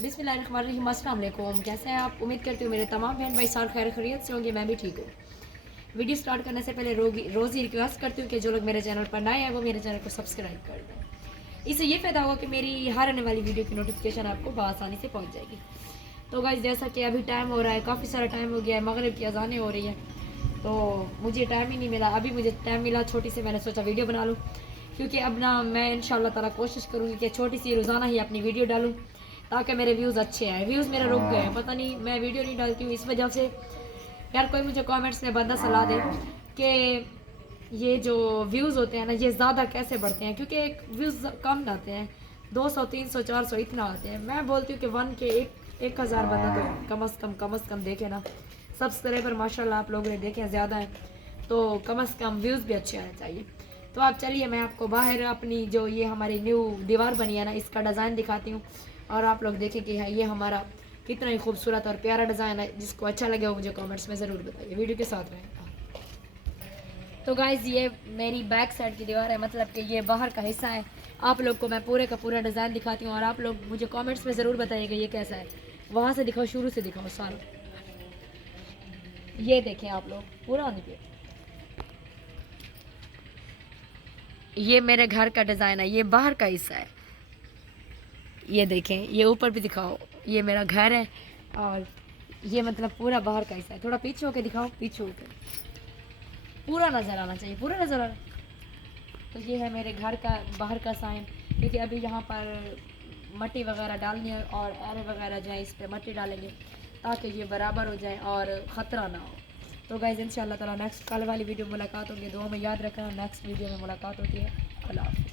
बिस्मिल्लाहिर्रहमानिर्रहीम, अस्सलाम वालेकुम। कैसे हैं आप? उम्मीद करती हूँ मेरे तमाम बहन भाई सार खैर खैरियत से होंगे। मैं भी ठीक हूँ। वीडियो स्टार्ट करने से पहले रोज़ी रिक्वेस्ट करती हूँ कि जो लोग मेरे चैनल पर नए हैं वो मेरे चैनल को सब्सक्राइब कर दें। इससे ये फ़ायदा होगा कि मेरी हर आने वाली वीडियो की नोटिफिकेशन आपको बआसानी से पहुँच जाएगी। तो गाइस, जैसा कि अभी टाइम हो रहा है, काफ़ी सारा टाइम हो गया है, मगरिब की अज़ानें हो रही हैं, तो मुझे टाइम ही नहीं मिला। अभी मुझे टाइम मिला छोटी सी, मैंने सोचा वीडियो बना लूँ, क्योंकि अब ना मैं इंशाल्लाह ताला कोशिश करूँगी कि छोटी सी रोज़ाना ही अपनी वीडियो डालूँ ताकि मेरे व्यूज़ अच्छे आए। व्यूज़ मेरे रुक गए हैं, पता नहीं मैं वीडियो नहीं डालती हूँ इस वजह से। यार कोई मुझे कमेंट्स में बंदा सलाह दे कि ये जो व्यूज़ होते हैं ना, ये ज़्यादा कैसे बढ़ते हैं, क्योंकि एक व्यूज़ कम आते हैं, 200 300 400 इतना आते हैं। मैं बोलती हूँ कि 1,000 बंदा तो कम अज़ कम देखे ना। सब्सक्राइबर माशाल्लाह आप लोगों ने देखे ज़्यादा है, तो कम अज़ कम व्यूज़ भी अच्छे आने चाहिए। तो आप चलिए, मैं आपको बाहर अपनी जो ये हमारी न्यू दीवार बनी है ना, इसका डिज़ाइन दिखाती हूँ और आप लोग देखें कि ये हमारा कितना ही खूबसूरत और प्यारा डिज़ाइन है। जिसको अच्छा लगे वो मुझे कमेंट्स में ज़रूर बताइए। वीडियो के साथ रहें। तो गाइज़, ये मेरी बैक साइड की दीवार है, मतलब कि ये बाहर का हिस्सा है। आप लोग को मैं पूरे का पूरा डिज़ाइन दिखाती हूँ और आप लोग मुझे कमेंट्स में ज़रूर बताइएगा ये कैसा है। वहाँ से दिखाओ, शुरू से दिखाओ सारा। ये देखें आप लोग, पूरा आने पे ये मेरे घर का डिज़ाइन है, ये बाहर का हिस्सा है। ये देखें, ये ऊपर भी दिखाओ, ये मेरा घर है और ये मतलब पूरा बाहर का हिस्सा है। थोड़ा पीछे होके दिखाओ, पीछे होके पूरा नज़र आना चाहिए, पूरा नज़र आना। तो ये है मेरे घर का बाहर का साइन, क्योंकि अभी यहाँ पर मट्टी वगैरह डालनी है और एरे वगैरह जो है इस पर मट्टी डालेंगे ताकि ये बराबर हो जाए और ख़तरा ना हो। तो गाइज़, इंशाल्लाह ताला नेक्स्ट कल वाली वीडियो में मुलाकात होगी। दुआ में याद रखना, नेक्स्ट वीडियो में मुलाकात होती है। अल्लाह हाफ़िज़।